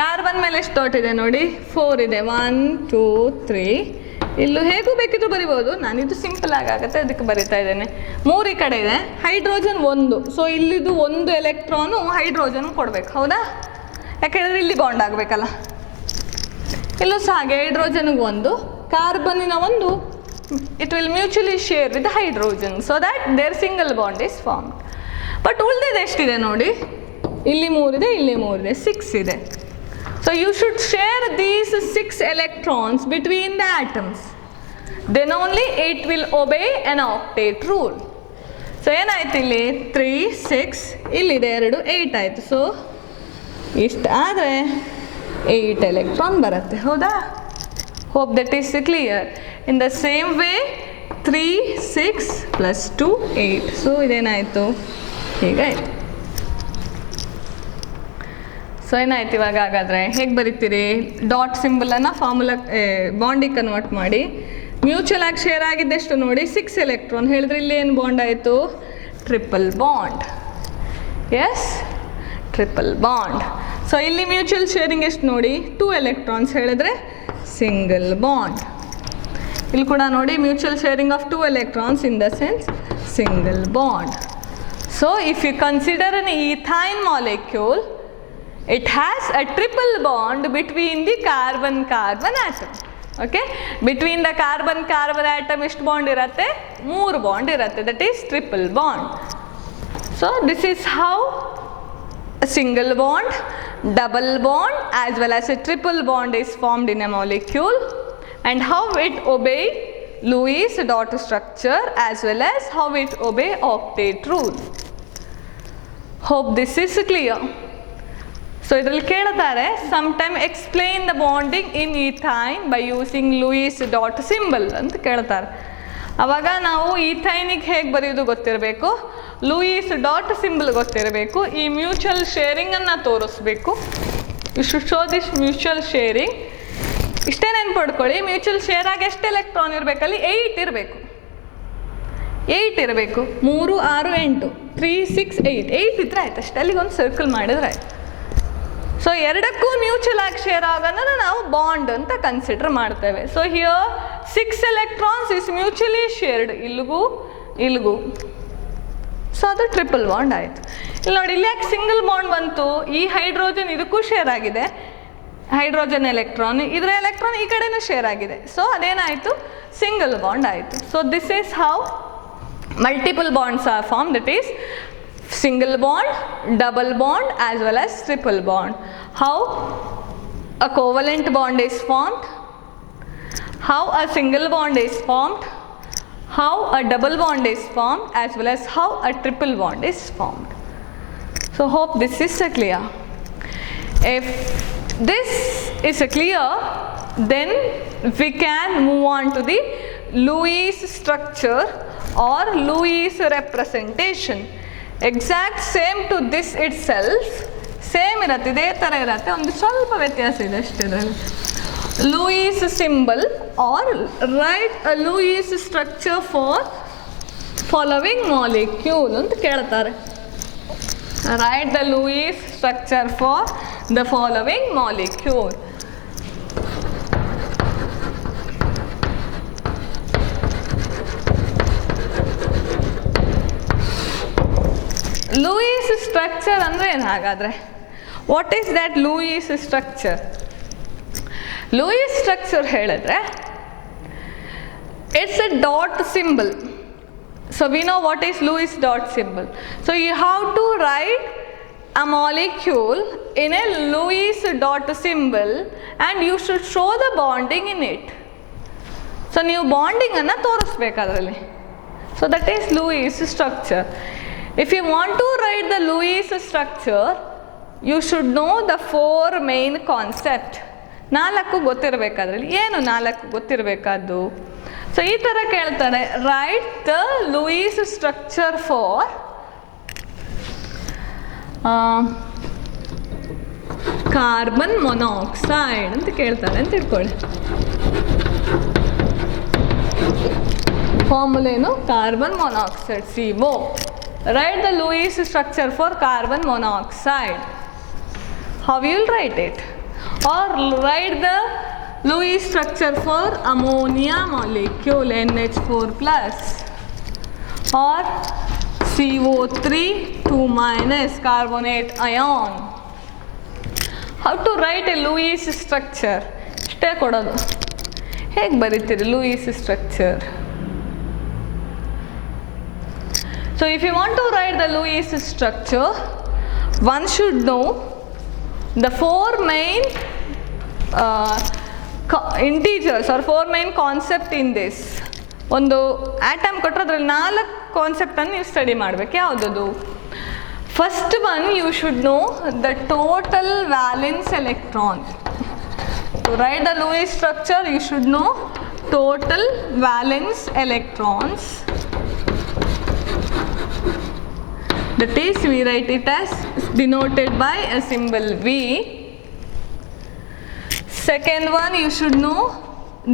ಕಾರ್ಬನ್ ಮೇಲೆ ಎಷ್ಟು ಡಾಟ್ ಇದೆ ನೋಡಿ? 4 ಇದೆ. 1 2 3. ಇಲ್ಲೂ ಹೇಗೂ ಬೇಕಿದ್ರು ಬರಿಬೋದು. ನಾನಿದು ಸಿಂಪಲ್ ಆಗುತ್ತೆ ಅದಕ್ಕೆ ಬರಿತಾ ಇದ್ದೇನೆ. 3 ಈ ಕಡೆ ಇದೆ. ಹೈಡ್ರೋಜನ್ 1. ಸೊ ಇಲ್ಲಿದು 1 ಎಲೆಕ್ಟ್ರಾನು ಹೈಡ್ರೋಜನ್ ಕೊಡಬೇಕು, ಹೌದಾ? ಯಾಕೆಂದರೆ ಇಲ್ಲಿ ಬಾಂಡ್ ಆಗಬೇಕಲ್ಲ. ಇಲ್ಲೂ ಸಹ ಹಾಗೆ ಹೈಡ್ರೋಜನ್ಗೆ 1, ಕಾರ್ಬನ್ನಿನ 1 it will mutually share with the hydrogen so that their single bond is formed. But ಉಳಿದಿದೆ ಎಷ್ಟಿದೆ ನೋಡಿ? ಇಲ್ಲಿ 3 ಇದೆ, ಇಲ್ಲಿ 3 ಇದೆ, 6 ಇದೆ. So you should share these 6 electrons between the atoms. Then only it will obey an octet rule. So ಏನಾಯ್ತು ಇಲ್ಲಿ? 3 6, ಇಲ್ಲಿದೆ 2 8 ಆಯಿತು. ಸೊ ಇಷ್ಟು ಆದರೆ 8 ಎಲೆಕ್ಟ್ರಾನ್ ಬರುತ್ತೆ, ಹೌದಾ? Hope that is clear. In the same way 3 6 + 2 8. So ಇದೇನಾಯಿತು? ಹೀಗಾಯಿತು. ಸೊ ಏನಾಯ್ತು ಇವಾಗ ಹಾಗಾದರೆ ಹೇಗೆ ಬರೀತೀರಿ? ಡಾಟ್ ಸಿಂಬಲನ್ನು ಫಾರ್ಮುಲಾ ಬಾಂಡಿಗೆ ಕನ್ವರ್ಟ್ ಮಾಡಿ. ಮ್ಯೂಚುವಲ್ ಆಗಿ ಶೇರ್ ಆಗಿದ್ದೆಷ್ಟು ನೋಡಿ 6 ಎಲೆಕ್ಟ್ರಾನ್ ಹೇಳಿದ್ರೆ ಇಲ್ಲಿ ಏನು ಬಾಂಡ್ ಆಯಿತು? Triple bond. Yes, triple bond. So ಇಲ್ಲಿ ಮ್ಯೂಚುವಲ್ ಶೇರಿಂಗ್ ಎಷ್ಟು ನೋಡಿ 2 ಎಲೆಕ್ಟ್ರಾನ್ಸ್ ಹೇಳಿದ್ರೆ ಸಿಂಗಲ್ ಬಾಂಡ್. ಇಲ್ಲಿ ಕೂಡ ನೋಡಿ mutual sharing of 2 electrons in the sense single bond. So if you consider an ethyne molecule, it has a triple bond between the carbon-carbon atom. Okay, between the carbon-carbon atom ಎಷ್ಟು bond ಇರುತ್ತೆ? 3 bond ಇರುತ್ತೆ. That is triple bond. So this is how a single bond, double bond as well as a triple bond is formed in a molecule, and how it obey Lewis dot structure as well as how it obey octet rule. Hope this is clear. So idರಲ್ಲಿ ಕೇಳ್ತಾರೆ sometime explain the bonding in ethyne by using Lewis dot symbol ಅಂತ ಕೇಳ್ತಾರೆ. ಆವಾಗ ನಾವು ಈಥೈನಿಗೆ ಹೇಗೆ ಬರೆಯೋದು ಗೊತ್ತಿರಬೇಕು, Louis dot symbol ಗೊತ್ತಿರಬೇಕು, ಈ ಮ್ಯೂಚುವಲ್ ಶೇರಿಂಗನ್ನು ತೋರಿಸ್ಬೇಕು. You should show this mutual sharing. ಇಷ್ಟೇ ನೆನ್ಪಡ್ಕೊಳ್ಳಿ, ಮ್ಯೂಚುವಲ್ ಶೇರ್ ಆಗಿ ಎಷ್ಟು ಎಲೆಕ್ಟ್ರಾನ್ ಇರಬೇಕಲ್ಲಿ 8 ಇರಬೇಕು. 8 ಇರಬೇಕು. 3 6 8 3 6 8 ಇದ್ರೆ ಆಯ್ತು ಅಷ್ಟೇ. ಅಲ್ಲಿಗೆ ಒಂದು ಸರ್ಕಲ್ ಮಾಡಿದ್ರೆ ಆಯ್ತು. ಸೊ ಎರಡಕ್ಕೂ ಮ್ಯೂಚುವಲ್ ಆಗಿ ಶೇರ್ ಆಗೋದನ್ನು ನಾವು ಬಾಂಡ್ ಅಂತ ಕನ್ಸಿಡರ್ ಮಾಡ್ತೇವೆ. So here 6 electrons is mutually shared ಇಲ್ಲಿಗೂ ಇಲ್ಲಿಗೂ. ಸೊ ಅದು ಟ್ರಿಪಲ್ ಬಾಂಡ್ ಆಯಿತು. ಇಲ್ಲಿ ನೋಡಿ, ಇಲ್ಲಿ ಯಾಕೆ ಸಿಂಗಲ್ ಬಾಂಡ್ ಬಂತು? ಈ ಹೈಡ್ರೋಜನ್ ಇದಕ್ಕೂ ಶೇರ್ ಆಗಿದೆ, ಹೈಡ್ರೋಜನ್ ಎಲೆಕ್ಟ್ರಾನ್, ಇದರ ಎಲೆಕ್ಟ್ರಾನ್ ಈ ಕಡೆನೂ ಶೇರ್ ಆಗಿದೆ. ಸೊ ಅದೇನಾಯಿತು? ಸಿಂಗಲ್ ಬಾಂಡ್ ಆಯಿತು. So this is how multiple bonds are form. That is single bond, double bond as well as triple bond. How a covalent bond is formed, how a single bond is formed, how a double bond is formed as well as how a triple bond is formed. So hope this is clear. If this is clear, then we can move on to the Lewis structure or Lewis representation. Exact same to this itself same ಇರುತ್ತೆ, ಇದೇ ಥರ ಇರುತ್ತೆ, ಒಂದು ಸ್ವಲ್ಪ ವ್ಯತ್ಯಾಸ ಇದೆ ಅಷ್ಟೇ ಇದರಲ್ಲಿ. Lewis symbol or write a Lewis structure for following molecule ಅಂತ ಕೇಳ್ತಾರೆ. Write the Lewis structure for the following molecule. Lewis structure ಅಂದರೆ ಏನು ಹಾಗಾದರೆ? What is that Lewis structure? Lewis structure ಹೇಳಿದ್ರೆ it's a dot symbol. So we know what is Lewis dot symbol. So you have to write a molecule in a Lewis dot symbol and you should show the bonding in it. So ನೀವು ಬಾಂಡಿಂಗನ್ನು ತೋರಿಸ್ಬೇಕು ಅದರಲ್ಲಿ. So that is Louis structure. If you want to write the Lewis structure, you should know the 4 main concept. 4 ಗೊತ್ತಿರಬೇಕಾದ್ರಲ್ಲಿ. ಏನು 4 ಗೊತ್ತಿರಬೇಕಾದ್ದು? So ಈ ಥರ ಕೇಳ್ತಾರೆ, write the Lewis structure for carbon monoxide ಅಂತ ಕೇಳ್ತಾರೆ ಅಂತ ಇಟ್ಕೊಳ್ಳಿ. ಫಾರ್ಮುಲಾ ಏನು? Carbon monoxide, CO. Write the Lewis structure for carbon monoxide. How you will write it? Or write the Lewis structure for ammonia molecule, NH4 plus, or CO3 2 minus carbonate ion. How to write a Lewis structure? ಇಷ್ಟೇ ಕೊಡೋದು. ಹೇಗೆ ಬರೀತೀರಿ Lewis structure? So if you want to write the Lewis structure, one should know the 4 main integers or 4 main concept in this. ಒಂದು atom ಕೊಟ್ಟರೆ ಅದರಲ್ಲಿ 4 ಕಾನ್ಸೆಪ್ಟನ್ನು ನೀವು study ಮಾಡಬೇಕು. ಯಾವುದದು? First one, you should know the total valence electron. To write the Lewis structure, you should know total valence electrons That is, we write it as denoted by a symbol V. Second one, you should know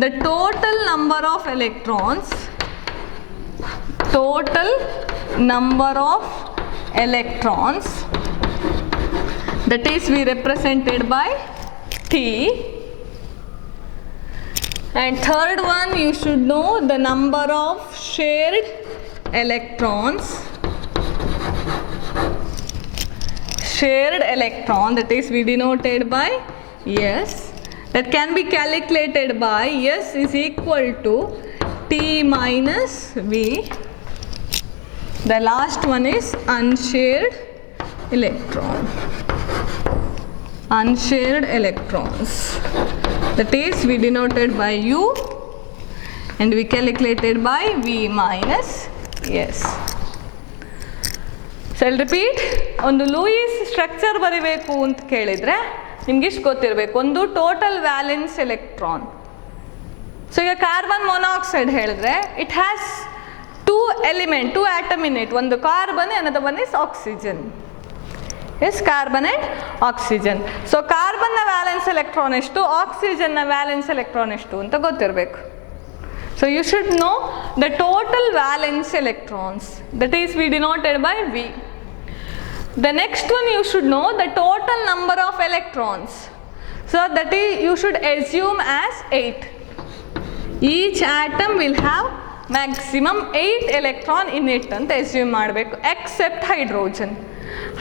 the total number of electrons. Total number of electrons. That is, we represented by T. And third one, you should know the number of shared electrons. Shared electron, that is, we denoted by S. That can be calculated by S is equal to T minus V. The last one is unshared electron. Unshared electrons. That is, we denoted by U and we calculated by V minus S. So I'll repeat. ಒಂದು Lewis structure ಬರಿಬೇಕು ಅಂತ ಕೇಳಿದ್ರೆ ನಿಮ್ಗೆ ಇಷ್ಟು ಗೊತ್ತಿರಬೇಕು. ಒಂದು total valence electron. So ಈಗ carbon monoxide ಹೇಳಿದ್ರೆ it has two element, two atom in it. ಒಂದು carbon, another one is oxygen. Yes, carbon and oxygen. So ಕಾರ್ಬನ್ನ ವ್ಯಾಲೆನ್ಸ್ ಎಲೆಕ್ಟ್ರಾನ್ ಎಷ್ಟು, ಆಕ್ಸಿಜನ್ನ ವ್ಯಾಲೆನ್ಸ್ ಎಲೆಕ್ಟ್ರಾನ್ ಎಷ್ಟು ಅಂತ ಗೊತ್ತಿರಬೇಕು. So you should know the total valence electrons. That is, we denoted by V. The next one, you should know the total number of electrons. So that is, you should assume as 8. Each atom will have maximum 8 electron in it ಅಂತ assume ಮಾಡಬೇಕು, except hydrogen.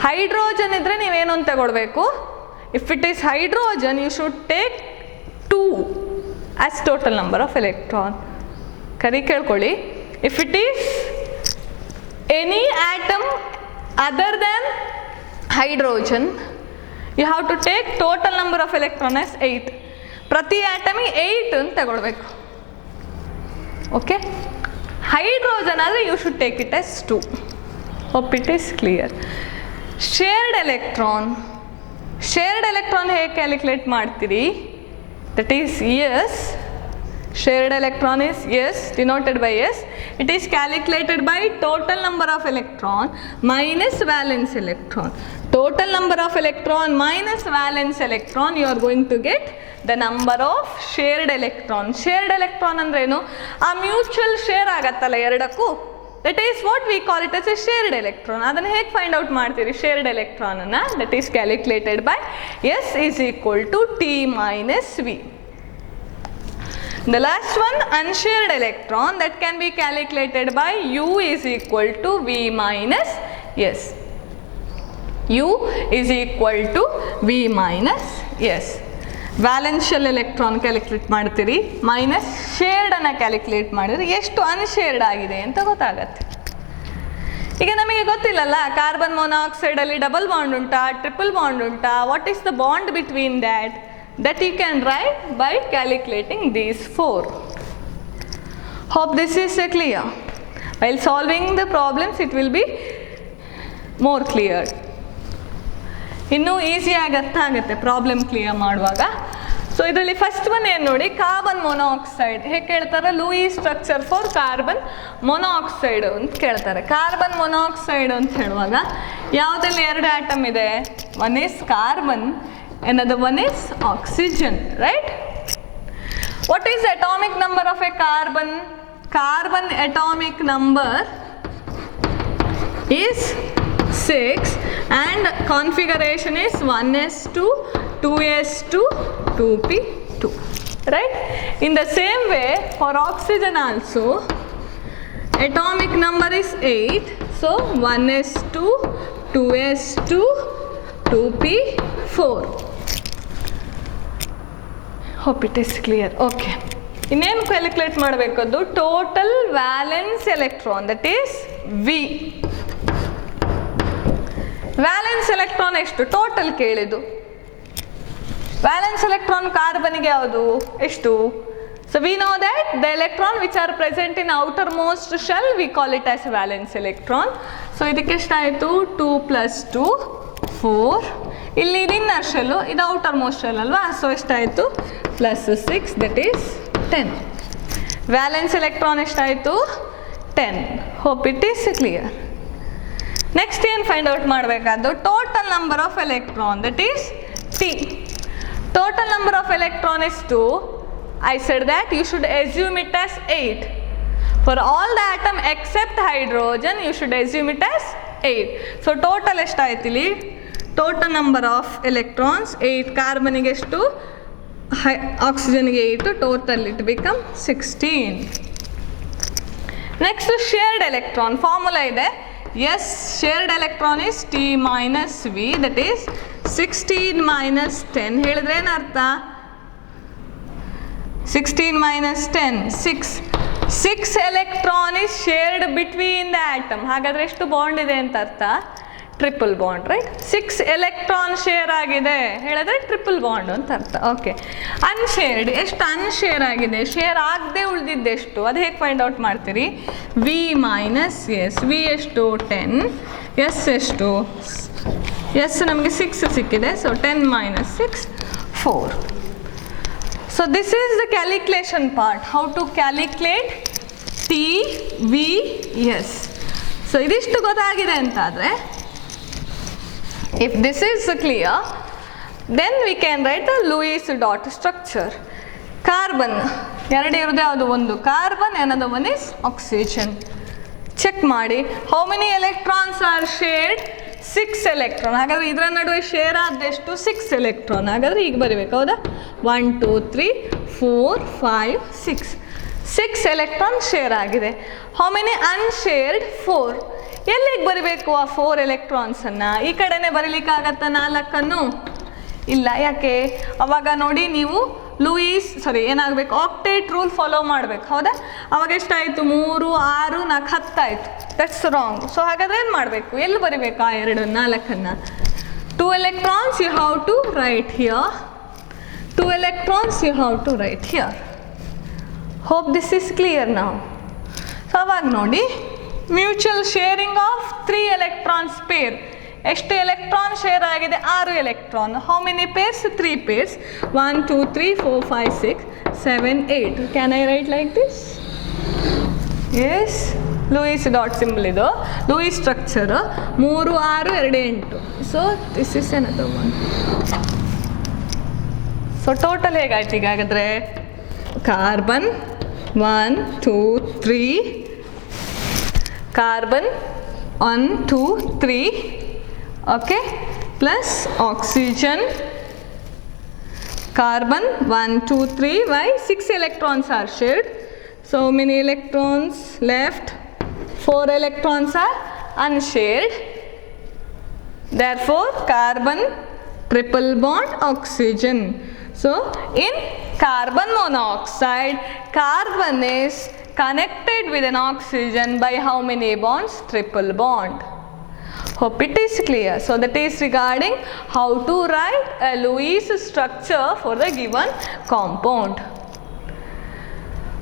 Hydrogen ಇದ್ರೆ ನೀವೇನು ಅಂತ ತಗೊಳ್ಬೇಕು, if it is hydrogen you should take 2 as total number of electron. ಕರಿ ಕೇಳ್ಕೊಳ್ಳಿ, if it is any atom other than hydrogen you have to take total number of electron as 8. ಪ್ರತಿ ಆಟಮಿಗೆ 8 ಅಂತ ತಗೊಳ್ಬೇಕು. Okay, hydrogen ಆದರೆ you should take it as 2. Hope it is clear. Shared electron. Shared electron ಹೇಗೆ calculate ಮಾಡ್ತೀರಿ? That is, yes. Shared electron is S, denoted by S. It is calculated by total number of electron minus valence electron. Total number of electron minus valence electron, you are going to get the number of shared electron. Shared electron ಅಂದ್ರೇನು? ಆ mutual share ಆಗತ್ತಲ್ಲ ಎರಡಕ್ಕೂ, that is what we call it as a shared electron. ಅದನ್ನು ಹೇಗೆ find out ಮಾಡ್ತೀರಿ shared electron ಅನ್ನ? That is calculated by S is equal to T minus V. The last one, unshared electron, that can be calculated by U is equal to V minus S. U is equal to V minus S. ವ್ಯಾಲೆನ್ಷಿಯಲ್ electron calculate ಮಾಡ್ತೀರಿ, minus ಶೇರ್ಡನ್ನು calculate ಮಾಡಿದ್ರೆ ಎಷ್ಟು unshared ಆಗಿದೆ ಅಂತ ಗೊತ್ತಾಗತ್ತೆ. ಈಗ ನಮಗೆ ಗೊತ್ತಿಲ್ಲಲ್ಲ, ಕಾರ್ಬನ್ ಮೊನಾಕ್ಸೈಡಲ್ಲಿ ಡಬಲ್ ಬಾಂಡ್ ಉಂಟಾ, ಟ್ರಿಪಲ್ ಬಾಂಡ್ ಉಂಟಾ, what is the bond between that? That you can write by calculating these 4. Hope this is clear. While solving the problems it will be more clear. ಇನ್ನೂ ಈಸಿಯಾಗಿ ಅರ್ಥ ಆಗುತ್ತೆ problem clear ಮಾಡುವಾಗ. So ಇದರಲ್ಲಿ first one ಏನು ನೋಡಿ, carbon monoxide ಹೇಗೆ ಕೇಳ್ತಾರೆ? Louis structure for carbon monoxide ಅಂತ ಕೇಳ್ತಾರೆ. ಕಾರ್ಬನ್ ಮೊನಾಕ್ಸೈಡ್ ಅಂತ ಹೇಳುವಾಗ ಯಾವುದಲ್ಲಿ 2 ಆಟಮ್ ಇದೆ? One is carbon, another one is oxygen, right? What is the atomic number of a carbon? Carbon atomic number is 6 and configuration is 1s2, 2s2, 2p2, right? In the same way for oxygen also atomic number is 8, so 1s2, 2s2, 2p4. Hope it is clear. Okay. ಇನ್ನೇನು calculate ಮಾಡಬೇಕದ್ದು? Total valence electron, that is V. Valence electron ಎಷ್ಟು? Total ಕೇಳಿದ್ದು. Valence electron ಕಾರ್ಬನ್ಗೆ ಯಾವುದು? ಎಷ್ಟು? So we know that the electron which are present in outermost shell we call it as valence electron. So ಇದಕ್ಕೆ ಎಷ್ಟಾಯಿತು? 2 + 2 4. ಇಲ್ಲಿ ಇದು ಇನ್ನರ್ ಶೆಲ್ಲು, ಇದು ಔಟರ್ ಮೋಸ್ಟ್ ಶೆಲ್ ಅಲ್ವಾ? ಸೊ ಎಷ್ಟಾಯಿತು? +6, ದಟ್ ಈಸ್ 10. ವ್ಯಾಲೆನ್ಸ್ ಎಲೆಕ್ಟ್ರಾನ್ ಎಷ್ಟಾಯಿತು? 10. Hope it is clear. Next ಏನು find out ಮಾಡಬೇಕಾದ್ದು total number of electron, that is T. Total number of electron is 2. I said that you should assume it as 8. For all the atom except hydrogen, you should assume it as 8. So total ಎಷ್ಟಾಯ್ತು ಇಲ್ಲಿ? Total number of electrons 8. ಕಾರ್ಬನ್ಗೆ ಎಷ್ಟು, ಆಕ್ಸಿಜನ್ಗೆ 8. Total it become 16. Next shared electron formula ಇದೆ. Yes, shared electron is T minus V, that is 16 minus 10. ಹೇಳಿದ್ರೆ ಏನು ಅರ್ಥ? 16 minus 10, 6. 6 electron is shared between the atom. ಹಾಗಾದ್ರೆ ಎಷ್ಟು bond ಇದೆ ಅಂತ ಅರ್ಥ? Triple bond, right? 6 electron share ಆಗಿದೆ ಹೇಳಿದ್ರೆ ಟ್ರಿಪಲ್ ಬಾಂಡ್ ಅಂತ ಅರ್ಥ. ಓಕೆ, ಅನ್ಶೇರ್ಡ್ ಎಷ್ಟು ಅನ್ಶೇರ್ ಆಗಿದೆ, ಶೇರ್ ಆಗದೆ ಉಳಿದಿದ್ದೆಷ್ಟು, ಅದು ಹೇಗೆ ಫೈಂಡ್ ಔಟ್ ಮಾಡ್ತೀರಿ? V minus S. ವಿ ಎಷ್ಟು? 10. ಎಸ್ ಎಷ್ಟು? ಎಸ್ ನಮಗೆ 6 ಸಿಕ್ಕಿದೆ. So 10 minus 6, 4. So this is the calculation part. How to calculate T, V, S. So ಇದಿಷ್ಟು ಗೊತ್ತಾಗಿದೆ ಅಂತಾದರೆ, if this is clear, then we can write the Lewis dot structure. Carbon ಎರಡು ಇರೋದು, ಯಾವುದು? ಒಂದು carbon, another one is oxygen. Check ಮಾಡಿ, how many electrons are shared? 6 electron. ಹಾಗಾದ್ರೆ ಇದರ ನಡುವೆ ಶೇರ್ ಆದಷ್ಟು 6 electron. ಹಾಗಾದ್ರೆ ಈಗ ಬರೀಬೇಕು, ಹೌದಾ? 1 2 3 4 5 6. 6 electron ಶೇರ್ ಆಗಿದೆ. how many unshared? 4. ಎಲ್ಲಿಗೆ ಬರೀಬೇಕು ಆ 4 ಎಲೆಕ್ಟ್ರಾನ್ಸನ್ನು? ಈ ಕಡೆನೇ ಬರೀಲಿಕ್ಕಾಗತ್ತಾ 4ಅನ್ನು? ಇಲ್ಲ. ಯಾಕೆ? ಅವಾಗ ನೋಡಿ ನೀವು ಏನಾಗಬೇಕು, ಆಕ್ಟೇಟ್ ರೂಲ್ ಫಾಲೋ ಮಾಡಬೇಕು, ಹೌದಾ? ಅವಾಗ ಎಷ್ಟಾಯಿತು? 3 6 4 10 ಆಯಿತು. That's wrong. ಸೊ ಹಾಗಾದ್ರೆ ಏನು ಮಾಡಬೇಕು? ಎಲ್ಲಿ ಬರೀಬೇಕು ಆ 2 4ಅನ್ನು? 2 electrons you have to write here. 2 electrons you have to write here. Hope this is clear now. So ಅವಾಗ ನೋಡಿ, mutual sharing of 3 electrons pair. ಎಷ್ಟು ಎಲೆಕ್ಟ್ರಾನ್ ಶೇರ್ ಆಗಿದೆ? 6 electron. How many pairs? 3 pairs. 1 2 3 4 5 6 7 8. Can I write like this? Yes, Lewis dot symbol ಇದು Lewis structure. 3 6 2 8. So this is another one. So total ಹೇಗಾಯ್ತು ಈಗ ಹಾಗಾದರೆ? Carbon 1 2 3, carbon 1 2 3, okay, plus oxygen, carbon 1 2 3. Why? 6 electrons are shared. So many electrons left? 4 electrons are unshared. Therefore carbon triple bond oxygen. So in carbon monoxide, carbon is connected with an oxygen by how many bonds? Triple bond. Hope it is clear. So that is regarding how to write a Lewis structure for the given compound.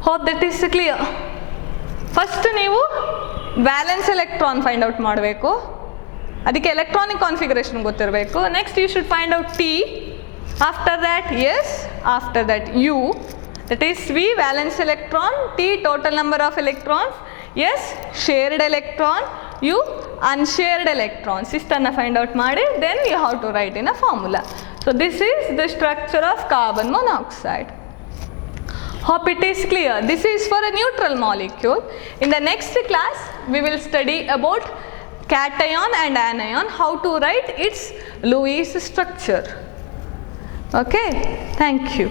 Hope that is clear. First ನೀವು valence electron find out ಮಾಡಬೇಕು, ಅದಕ್ಕೆ electronic configuration ಗೊತ್ತಿರಬೇಕು. Next you should find out T. After that S, after that U, that is V valence electron, T total number of electrons, S shared electron, U unshared electrons. Istana find out ಮಾಡಿ, then you have to write in a formula. So this is the structure of carbon monoxide. Hope it is clear. This is for a neutral molecule. In the next class we will study about cation and anion, how to write its Lewis structure. Okay, thank you.